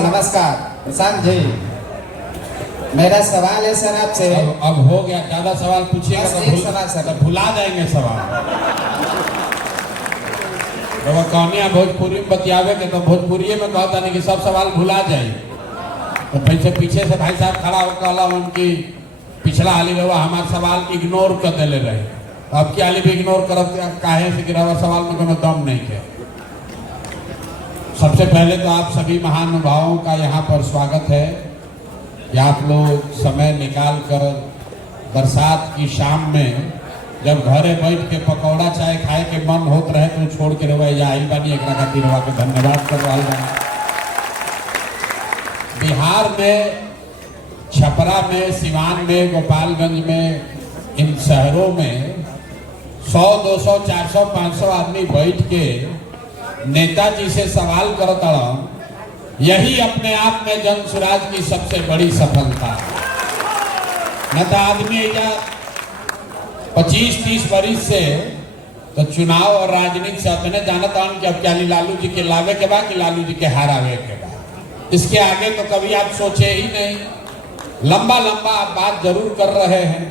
नमस्कार प्रशांत जी, मेरा सवाल है सर आपसे। अब हो गया, ज्यादा सवाल पूछिएगा तो भुला जाएंगे सवाल। तो कौनिया भोजपुरी में बतियावे के तो भोजपुरी में कहता नहीं कि सब सवाल भुला जाए। तो पीछे से भाई साहब खड़ा होकर उनकी पिछला हाली रहा हमारे सवाल इग्नोर कर दिले रहे, अब की हाली भी इग्नोर करब काहे से गिरा सवाल में कोई दम नहीं है। सबसे पहले तो आप सभी महानुभावों का यहाँ पर स्वागत है कि आप लोग समय निकाल कर बरसात की शाम में जब घरे बैठ के पकौड़ा चाय खाए के मन होत रहे तो छोड़ के रवा आई बानी एक खातिर रवा के धन्यवाद कर रहा है। बिहार में छपरा में, सिवान में, गोपालगंज में, इन शहरों में 100, 200, 400, 500 आदमी बैठ के नेताजी से सवाल करता यही अपने आप में जन स्वराज की सबसे बड़ी सफलता। नेता आदमी 25-30 वर्ष से तो चुनाव और राजनीति से अपने जानता हूं कि अब क्या लालू जी के लावे के बाद कि लालू जी के हारावे के बाद, इसके आगे तो कभी आप सोचे ही नहीं। लंबा लंबा आप बात जरूर कर रहे हैं,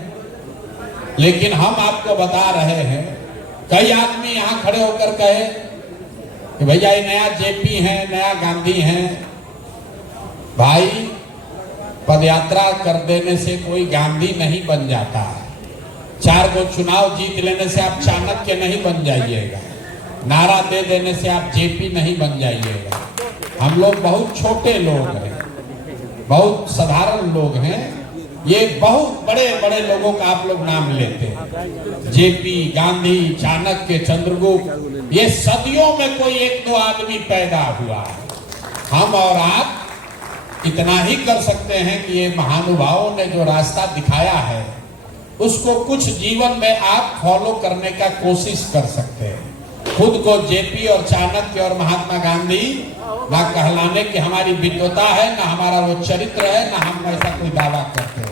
लेकिन हम आपको बता रहे हैं, कई आदमी यहाँ खड़े होकर कहे कि भैया ये नया जेपी है, नया गांधी है। भाई, पदयात्रा कर देने से कोई गांधी नहीं बन जाता है। 4 गो चुनाव जीत लेने से आप चाणक्य नहीं बन जाइएगा। नारा दे देने से आप जेपी नहीं बन जाइएगा। हम लोग बहुत छोटे लोग हैं, बहुत साधारण लोग हैं। ये बहुत बड़े बड़े लोगों का आप लोग नाम लेते हैं, जेपी, गांधी, चाणक्य, चंद्रगुप्त, ये सदियों में कोई 1-2 आदमी पैदा हुआ। हम और आप इतना ही कर सकते हैं कि ये महानुभावों ने जो रास्ता दिखाया है उसको कुछ जीवन में आप फॉलो करने का कोशिश कर सकते हैं। खुद को जेपी और चाणक्य और महात्मा गांधी ना कहलाने की हमारी विद्वता है, ना हमारा वो चरित्र है, ना हम ऐसा कोई दावा करते हैं।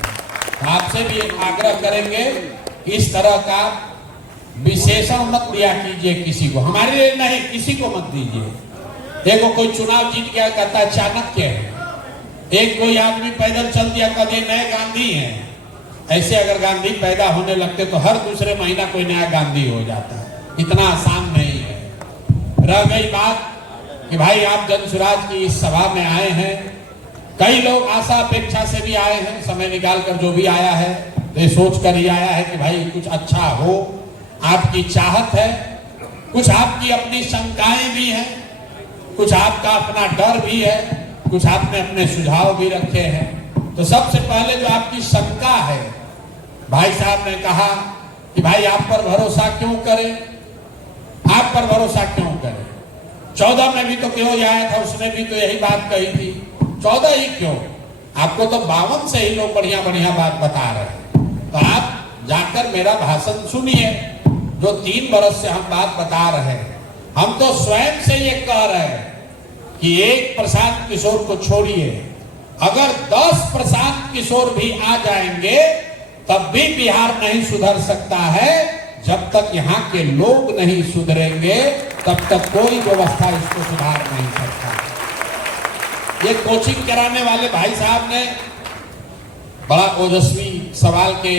आपसे भी एक आग्रह करेंगे, इस तरह का विशेषण मत दिया कीजिए किसी को, हमारे लिए नहीं, किसी को मत दीजिए। देखो कोई चुनाव जीत गया कहता है चाणक्य है, एक कोई आदमी पैदल चल दिया कहते नए गांधी हैं। ऐसे अगर गांधी पैदा होने लगते तो हर दूसरे महीना कोई नया गांधी हो जाता। इतना आसान नहीं है। रह गई बात कि भाई आप जन स्वराज की इस सभा में आए हैं, कई लोग आशा अपेक्षा से भी आए हैं, समय निकाल कर जो भी आया है तो ये सोच कर ही आया है कि भाई कुछ अच्छा हो। आपकी चाहत है, कुछ आपकी अपनी शंकाएं भी हैं, कुछ आपका अपना डर भी है, कुछ आपने अपने सुझाव भी रखे हैं। तो सबसे पहले जो आपकी शंका है, भाई साहब ने कहा कि भाई आप पर भरोसा क्यों करें, आप पर भरोसा क्यों करें। 14 में भी तो क्यों आया था, उसने भी तो यही बात कही थी। 14 ही क्यों, आपको तो 52 से ही लोग बढ़िया बढ़िया बात बता रहे हैं। तो आप जाकर मेरा भाषण सुनिए, जो 3 बरस से हम बात बता रहे हैं। हम तो स्वयं से ये कह रहे हैं कि एक प्रशांत किशोर को छोड़िए, अगर 10 प्रशांत किशोर भी आ जाएंगे तब भी बिहार नहीं सुधर सकता है। जब तक यहाँ के लोग नहीं सुधरेंगे तब तक कोई व्यवस्था इसको सुधार नहीं सकता। ये कोचिंग कराने वाले भाई साहब ने बड़ा ओजस्वी सवाल के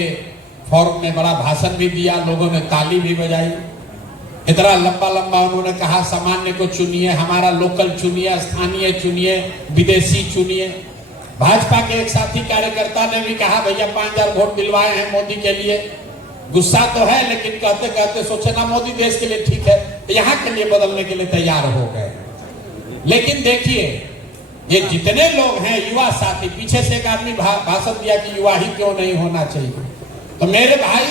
फॉर्म में बड़ा भाषण भी दिया, लोगों ने ताली भी बजाई। इतना लंबा लंबा उन्होंने कहा सामान्य को चुनिए, हमारा लोकल चुनिए, स्थानीय चुनिए, विदेशी चुनिए। भाजपा के एक साथी कार्यकर्ता ने भी कहा भैया 5000 वोट दिलवाए हैं मोदी के लिए। गुस्सा तो है, लेकिन कहते कहते सोचे ना मोदी देश के लिए ठीक है, तो यहाँ के लिए बदलने के लिए तैयार हो गए। लेकिन देखिए ये जितने लोग हैं युवा साथी, पीछे से एक आदमी भाषण दिया कि युवा ही क्यों नहीं होना चाहिए। तो मेरे भाई,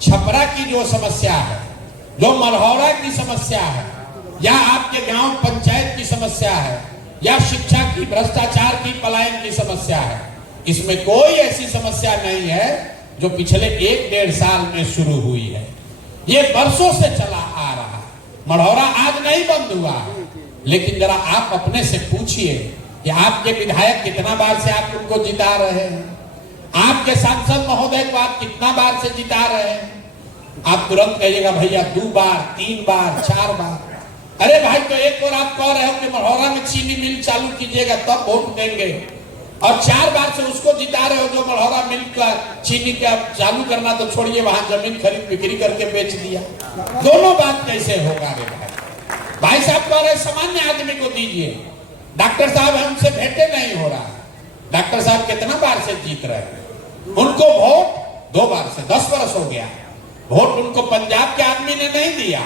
छपरा की जो समस्या है, जो मलहौरा की समस्या है, या आपके गांव पंचायत की समस्या है, या शिक्षा की, भ्रष्टाचार की, पलायन की समस्या है, इसमें कोई ऐसी समस्या नहीं है जो पिछले 1-1.5 साल में शुरू हुई है। ये बरसों से चला आ रहा है। मलहौरा आज नहीं बंद हुआ है, लेकिन जरा आप अपने से पूछिए कि आपके विधायक कितना बार से आप उनको जिता रहे हैं, आपके सांसद महोदय को आप कितना बार से जिता रहे हैं। आप तुरंत कहिएगा भैया 2 बार, 3 बार, 4 बार। अरे भाई तो एक और आप कह रहे हो कि मढ़ौरा में चीनी मिल चालू कीजिएगा तब वोट देंगे, और 4 बार से उसको जिता रहे हो जो मढ़ौरा मिल का चीनी का चालू करना तो छोड़िए, वहां जमीन खरीद बिक्री करके बेच दिया। दोनों बात कैसे होगा रे भाई? भाई साहब कह रहे सामान्य आदमी को दीजिए, डॉक्टर साहब हमसे भेंटे नहीं हो रहा। डॉक्टर साहब कितना बार से जीत रहे हैं, उनको वोट 2 बार से 10 वर्ष हो गया। वोट उनको पंजाब के आदमी ने नहीं दिया,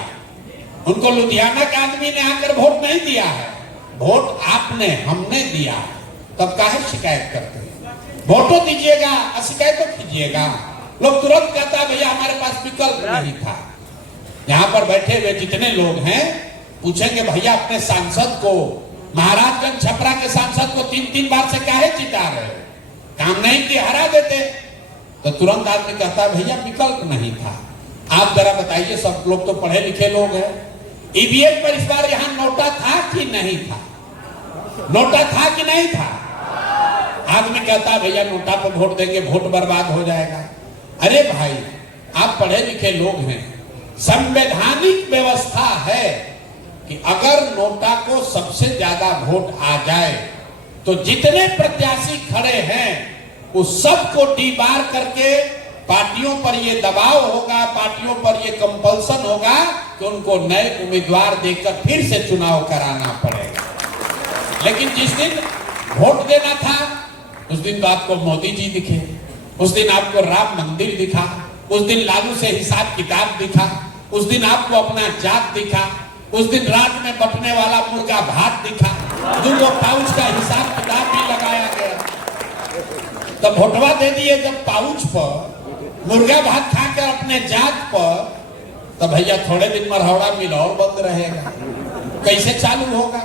उनको लुधियाना के आदमी ने आकर वोट नहीं दिया है, वोट आपने हमने दिया। तब काहे शिकायत करते हैं? वोटो दीजिएगा और शिकायतों कीजिएगा। लोग तुरंत कहता है भैया हमारे पास विकल्प नहीं था। यहाँ पर बैठे हुए जितने लोग हैं पूछेंगे भैया अपने सांसद को, महाराजगंज छपरा के सांसद को 3-3 बार से काहे जिता रहे, काम नहीं किया हरा देते, तो तुरंत आदमी कहता है भैया विकल्प नहीं था। आप जरा बताइए, सब लोग तो पढ़े लिखे लोग हैं, ईवीएम पर इस बार यहाँ नोटा था कि नहीं था? नोटा था कि नहीं था? आदमी कहता है भैया नोटा पर वोट देंगे, वोट बर्बाद हो जाएगा। अरे भाई आप पढ़े लिखे लोग हैं, संवैधानिक व्यवस्था है कि अगर नोटा को सबसे ज्यादा वोट आ जाए तो जितने प्रत्याशी खड़े हैं उस सबको डीबार करके पार्टियों पर ये दबाव होगा, पार्टियों पर ये कंपल्सन होगा कि उनको नए उम्मीदवार देकर फिर से चुनाव कराना पड़ेगा। लेकिन जिस दिन वोट देना था उस दिन तो आपको मोदी जी दिखे, उस दिन आपको राम मंदिर दिखा, उस दिन लालू से हिसाब किताब दिखा, उस दिन आपको अपना जात दिखा, उस दिन रात में बटने वाला मुर्गा भात दिखा, जो पाउच का हिसाब किताब भी लगाया गया। तब वोटवा दे दिए जब पाउच पर, मुर्गा भात खाकर अपने जात पर, तब भैया थोड़े दिन मढ़ौरा मिल और बंद रहेगा, कैसे चालू होगा?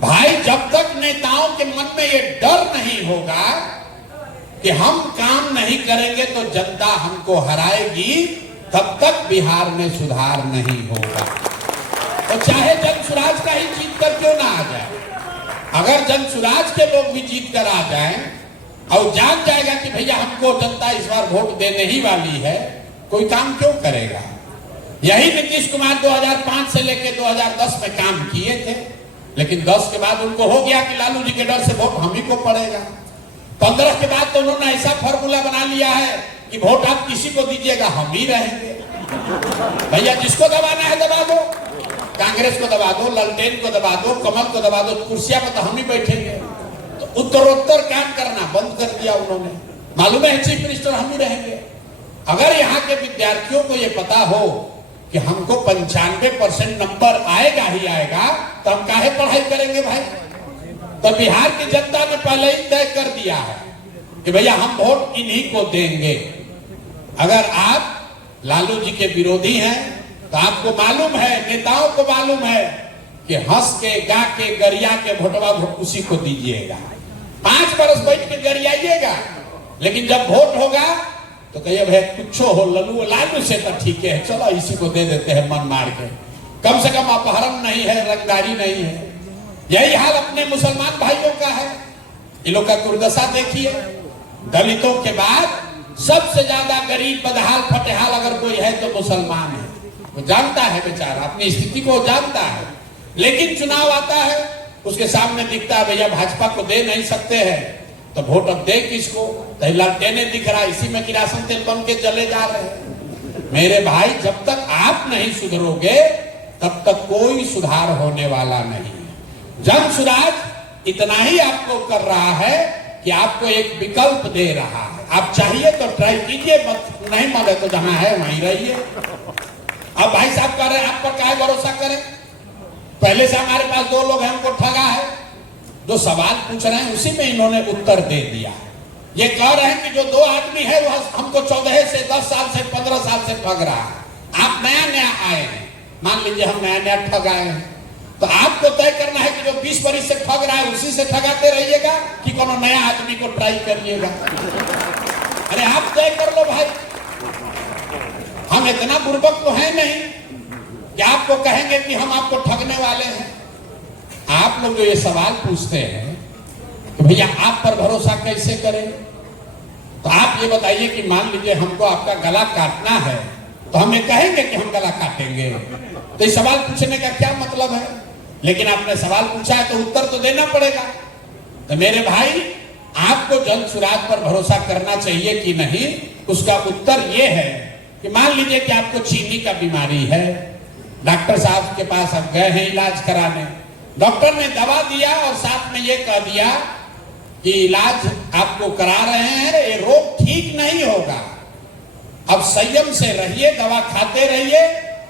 भाई जब तक नेताओं के मन में ये डर नहीं होगा कि हम काम नहीं करेंगे तो जनता हमको हराएगी, तब तक बिहार में सुधार नहीं होगा। तो चाहे जनसुराज का ही जीत कर क्यों ना आ जाए, अगर जनसुराज के लोग भी जीत कर आ जाएं और जान जाएगा कि भैया हमको जनता इस बार वोट देने ही वाली है, कोई काम क्यों करेगा? यही नीतीश कुमार 2005 से लेकर 2010 में काम किए थे, लेकिन 10 के बाद उनको हो गया कि लालू जी के डर से वोट हम ही को पड़ेगा। 15 के बाद तो उन्होंने ऐसा फॉर्मूला बना लिया है कि वोट आप किसी को दीजिएगा हम ही रहेंगे। भैया जिसको दबाना है दबा दो, कांग्रेस को दबा दो, ललटेन को दबा दो, कमल को दबा दो, कुर्सियां पर तो हम ही बैठेंगे। तो उत्तरोत्तर काम करना बंद कर दिया उन्होंने, मालूम है चीफ मिनिस्टर हम ही रहेंगे। अगर यहाँ के विद्यार्थियों को ये पता हो कि हमको 95% नंबर आएगा ही आएगा, तो हम काहे पढ़ाई करेंगे भाई? तो बिहार की जनता ने पहले ही तय कर दिया है कि भैया हम वोट इन्हीं को देंगे। अगर आप लालू जी के विरोधी हैं तो आपको मालूम है, नेताओं को मालूम है कि हंस के गा के गरिया के वोटवा उसी को दीजिएगा। 5 बरस बैठ के गरियाइएगा, लेकिन जब वोट होगा तो कहिए भाई कुछ हो लालू से तो ठीक है, चलो इसी को दे देते हैं मन मार के, कम से कम अपहरण नहीं है, रंगदारी नहीं है। यही हाल अपने मुसलमान भाइयों का है। इन लोग का दुर्दशा देखिए, दलितों के बाद सबसे ज्यादा गरीब बदहाल फटेहाल अगर कोई है तो मुसलमान है। वो जानता है बेचारा, अपनी स्थिति को जानता है, लेकिन चुनाव आता है उसके सामने दिखता है भैया भाजपा को दे नहीं सकते हैं तो वोट अब दे किसको? लालटेने दिख रहा, इसी में किरासन तेल बन के चले जा रहे हैं। मेरे भाई जब तक आप नहीं सुधरोगे तब तक कोई सुधार होने वाला नहीं। जनसुराज इतना ही आपको कर रहा है कि आपको एक विकल्प दे रहा है, आप चाहिए तो ट्राई कीजिए, मत नहीं माने तो जहां है वहीं रहिए। अब भाई साहब कह रहे हैं आप पर क्या भरोसा करें? पहले से हमारे पास 2 लोग हैं, हमको ठगा है। जो सवाल पूछ रहे हैं उसी में इन्होंने उत्तर दे दिया। ये कह रहे हैं कि जो 2 आदमी है वह हमको 14 से 10 साल से 15 साल से ठग रहा है। आप नया नया आए हैं, मान लीजिए हम नया नया ठग आए हैं, तो आपको तय करना है कि जो 20 वर्ष से ठग रहा है उसी से ठगाते रहिएगा कि कोनो नया आदमी को ट्राई करिएगा। अरे आप तय कर लो भाई, हम इतना बुर्बक तो है नहीं कि आपको कहेंगे कि हम आपको ठगने वाले हैं। आप लोग जो ये सवाल पूछते हैं तो भैया आप पर भरोसा कैसे करें? तो आप ये बताइए कि मान लीजिए हमको आपका गला काटना है तो हम ये कहेंगे कि हम गला काटेंगे? तो ये सवाल पूछने का क्या मतलब है? लेकिन आपने सवाल पूछा है तो उत्तर तो देना पड़ेगा। तो मेरे भाई, आपको जन सुराज पर भरोसा करना चाहिए कि नहीं, उसका उत्तर यह है कि मान लीजिए कि आपको चीनी का बीमारी है, डॉक्टर साहब के पास आप गए हैं इलाज कराने, डॉक्टर ने दवा दिया और साथ में ये कह दिया कि इलाज आपको करा रहे हैं, ये रोग ठीक नहीं होगा, अब संयम से रहिए, दवा खाते रहिए,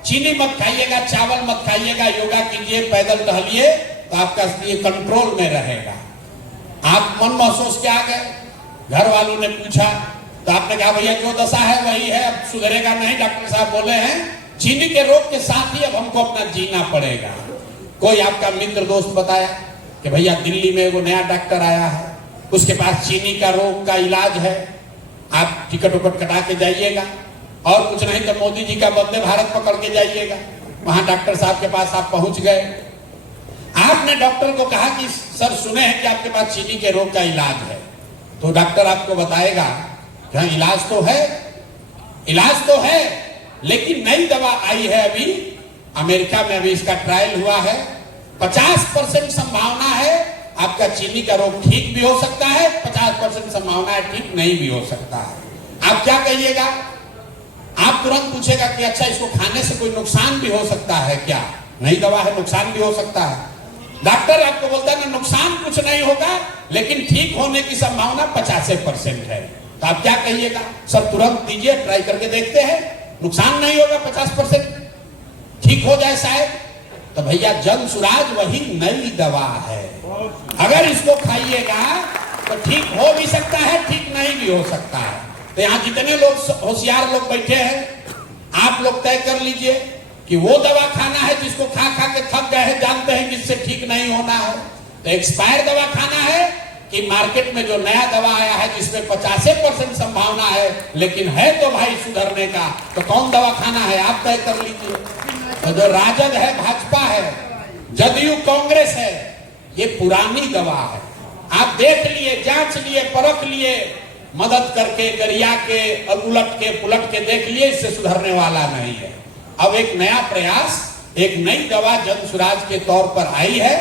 चीनी मत खाइएगा, चावल मत खाइएगा, योगा कीजिए, पैदल टहलिए, तो आपका ये कंट्रोल में रहेगा। आप मन महसूस के आ गए, घर वालों ने पूछा तो आपने कहा भैया जो दशा है वही है, अब सुधरेगा नहीं, डॉक्टर साहब बोले हैं चीनी के रोग के साथ ही अब हमको अपना जीना पड़ेगा। कोई आपका मित्र दोस्त बताया कि भैया दिल्ली में एगो नया डॉक्टर आया है, उसके पास चीनी का रोग का इलाज है, आप टिकट उकट कटा के जाइएगा, और कुछ नहीं तो मोदी जी का वंदे भारत पकड़ के जाइएगा। वहां डॉक्टर साहब के पास आप पहुंच गए, आपने डॉक्टर को कहा कि सर सुने हैं कि आपके पास चीनी के रोग का इलाज है, तो डॉक्टर आपको बताएगा कि हाँ इलाज तो है, लेकिन नई दवा आई है, अभी अमेरिका में अभी इसका ट्रायल हुआ है, 50% संभावना है आपका चीनी का रोग ठीक भी हो सकता है, 50% संभावना है ठीक नहीं भी हो सकता है। आप क्या कहिएगा? आप तुरंत पूछेगा कि अच्छा इसको खाने से कोई नुकसान भी हो सकता है क्या? नई दवा है, नुकसान भी हो सकता है। डॉक्टर आपको बोलता है ना नुकसान कुछ नहीं होगा, लेकिन ठीक होने की संभावना 50% है, तो आप क्या कहिएगा? सर तुरंत दीजिए, ट्राई करके देखते हैं, नुकसान नहीं होगा, 50% ठीक हो जाए शायद। तो भैया जन सुराज वही नई दवा है, अगर इसको खाइएगा तो ठीक हो भी सकता है, ठीक नहीं भी हो सकता है। तो यहाँ जितने लोग होशियार लोग बैठे हैं, आप लोग तय कर लीजिए कि वो दवा खाना है जिसको खा खा के थक गए हैं, जानते हैं कि इससे ठीक नहीं होना है, तो एक्सपायर दवा खाना है, कि मार्केट में जो नया दवा आया है जिसमें 50% संभावना है लेकिन है तो भाई सुधरने का, तो कौन दवा खाना है आप तय कर लीजिए। तो जो राजद है, भाजपा है, जदयू कांग्रेस है, ये पुरानी दवा है, आप देख लिए, जांच लिए, परख लिए, मदद करके, गरिया के, उलट के पुलट के देख लिए, इससे सुधरने वाला नहीं है। अब एक नया प्रयास, एक नई दवा जन सुराज के तौर पर आई है,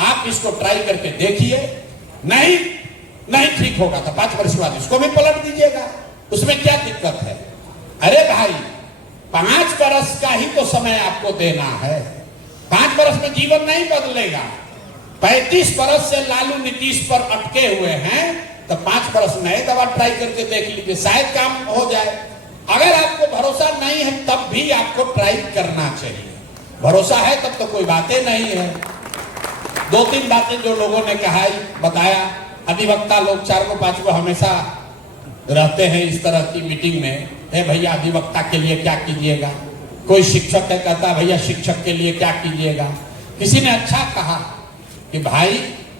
आप इसको ट्राई करके देखिए, नहीं ठीक होगा तो 5 वर्ष बाद इसको भी पलट दीजिएगा, उसमें क्या दिक्कत है? अरे भाई 5 वर्ष का ही तो समय आपको देना है, 5 वर्ष में जीवन नहीं बदलेगा। 35 वर्ष से लालू नीतीश पर अटके हुए हैं, तो 5 वर्ष नए दवा ट्राई करके देख लीजिए, शायद काम हो जाए। अगर आपको भरोसा नहीं है तब भी आपको ट्राई करना चाहिए, भरोसा है तब तो कोई बातें नहीं है। 2-3 बातें जो लोगों ने कहा बताया, अधिवक्ता लोग 4-5 को हमेशा रहते हैं इस तरह की मीटिंग में, है भैया अधिवक्ता के लिए क्या कीजिएगा, कोई शिक्षक है कहता भैया शिक्षक के लिए क्या कीजिएगा। किसी ने अच्छा कहा कि भाई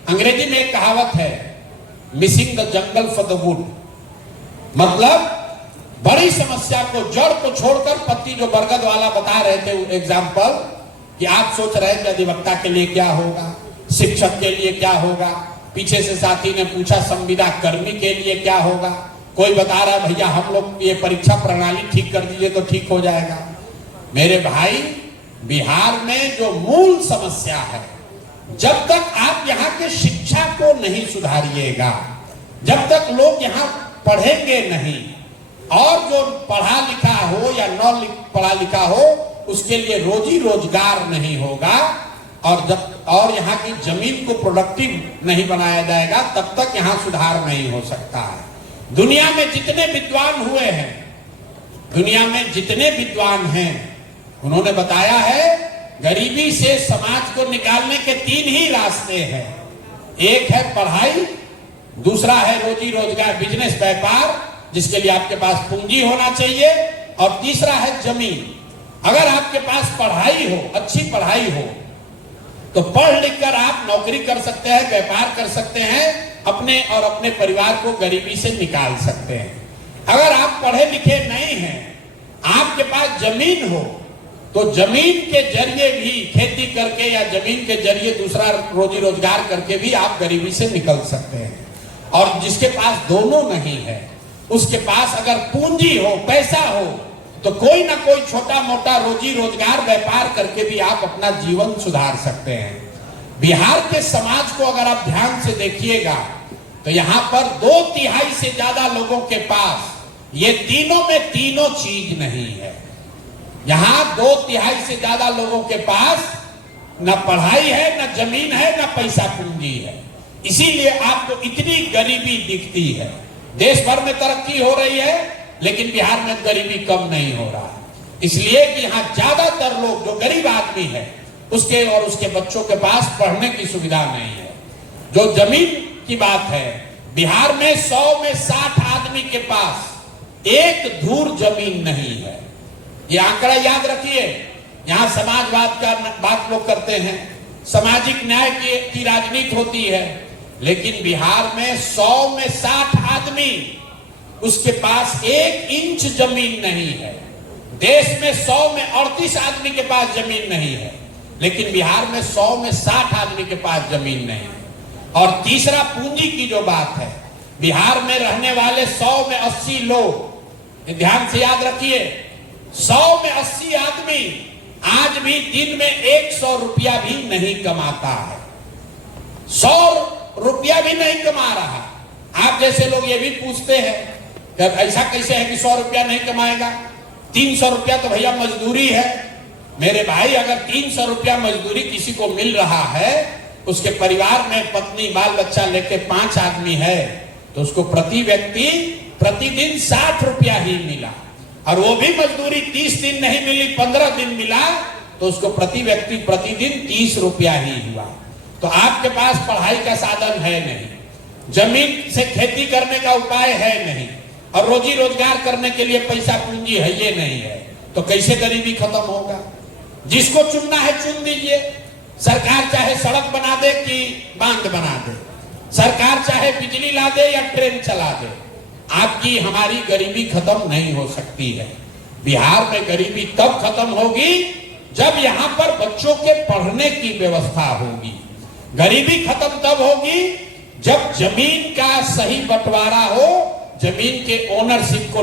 अंग्रेजी में एक कहावत है, missing the jungle for the wood, मतलब बड़ी समस्या को जड़ को छोड़कर पत्ती, जो बरगद वाला बता रहे थे एग्जाम्पल, कि आप सोच रहे हैं कि अधिवक्ता के लिए क्या होगा, शिक्षक के लिए क्या होगा, पीछे से साथी ने पूछा संविदा कर्मी के लिए क्या होगा, कोई बता रहा है भैया हम लोग ये परीक्षा प्रणाली ठीक कर दीजिए तो ठीक हो जाएगा। मेरे भाई बिहार में जो मूल समस्या है, जब तक आप यहाँ के शिक्षा को नहीं सुधारिएगा, जब तक लोग यहाँ पढ़ेंगे नहीं, और जो पढ़ा लिखा हो या न पढ़ा लिखा हो उसके लिए रोजी रोजगार नहीं होगा, और यहाँ की जमीन को प्रोडक्टिव नहीं बनाया जाएगा, तब तक यहाँ सुधार नहीं हो सकता है। दुनिया में जितने विद्वान हुए हैं, दुनिया में जितने विद्वान हैं, उन्होंने बताया है गरीबी से समाज को निकालने के 3 ही रास्ते हैं। एक है पढ़ाई, दूसरा है रोजी रोजगार, बिजनेस, व्यापार, जिसके लिए आपके पास पूंजी होना चाहिए, और तीसरा है जमीन। अगर आपके पास पढ़ाई हो, अच्छी पढ़ाई हो, तो पढ़ लिख कर आप नौकरी कर सकते हैं, व्यापार कर सकते हैं, अपने और अपने परिवार को गरीबी से निकाल सकते हैं। अगर आप पढ़े लिखे नहीं हैं, आपके पास जमीन हो, तो जमीन के जरिए भी खेती करके या जमीन के जरिए दूसरा रोजी रोजगार करके भी आप गरीबी से निकल सकते हैं। और जिसके पास दोनों नहीं है, उसके पास अगर पूंजी हो, पैसा हो, तो कोई ना कोई छोटा मोटा रोजी रोजगार व्यापार करके भी आप अपना जीवन सुधार सकते हैं। बिहार के समाज को अगर आप ध्यान से देखिएगा तो यहाँ पर 2/3 से ज्यादा लोगों के पास ये तीनों में तीनों चीज नहीं है। यहाँ 2/3 से ज्यादा लोगों के पास न पढ़ाई है, न जमीन है, न पैसा पूंजी है। इसीलिए आपको इतनी गरीबी दिखती है। देश भर में तरक्की हो रही है लेकिन बिहार में गरीबी कम नहीं हो रहा है। इसलिए कि यहाँ ज्यादातर लोग जो गरीब आदमी है उसके और उसके बच्चों के पास पढ़ने की सुविधा नहीं है। जो जमीन की बात है, बिहार में 100 में 60 आदमी के पास एक धूर जमीन नहीं है। ये आंकड़ा याद रखिए। यहाँ समाजवाद का बात लोग करते हैं, सामाजिक न्याय की राजनीति होती है, लेकिन बिहार में 100 में 60 आदमी उसके पास 1 इंच जमीन नहीं है। देश में 100 में 38 आदमी के पास जमीन नहीं है, लेकिन बिहार में 100 में 60 आदमी के पास जमीन नहीं है। और तीसरा पूंजी की जो बात है, बिहार में रहने वाले 100 में 80 लोग, ध्यान से याद रखिए, 100 में 80 आदमी आज भी दिन में 100 रुपया भी नहीं कमाता है। 100 रुपया भी नहीं कमा रहा। आप जैसे लोग ये भी पूछते हैं कि ऐसा कैसे है कि 100 रुपया नहीं कमाएगा, 300 रुपया तो भैया मजदूरी है। मेरे भाई, अगर 300 रुपया मजदूरी किसी को मिल रहा है, उसके परिवार में पत्नी बाल बच्चा लेके 5 आदमी है, तो उसको प्रति व्यक्ति प्रतिदिन 60 रुपया ही मिला। और वो भी मजदूरी 30 दिन नहीं मिली, 15 दिन मिला, तो उसको प्रति व्यक्ति प्रतिदिन 30 रुपया ही हुआ। तो आपके पास पढ़ाई का साधन है नहीं, जमीन से खेती करने का उपाय है नहीं, और रोजी रोजगार करने के लिए पैसा पूंजी है ये नहीं है, तो कैसे गरीबी खत्म होगा? जिसको चुनना है चुन दीजिए। सरकार चाहे सड़क बना दे कि बांध बना दे, सरकार चाहे बिजली ला दे या ट्रेन चला दे, आपकी हमारी गरीबी खत्म नहीं हो सकती है। बिहार में गरीबी तब खत्म होगी जब यहाँ पर बच्चों के पढ़ने की व्यवस्था होगी। गरीबी खत्म तब होगी जब जमीन का सही बंटवारा हो, जमीन के ओनरशिप को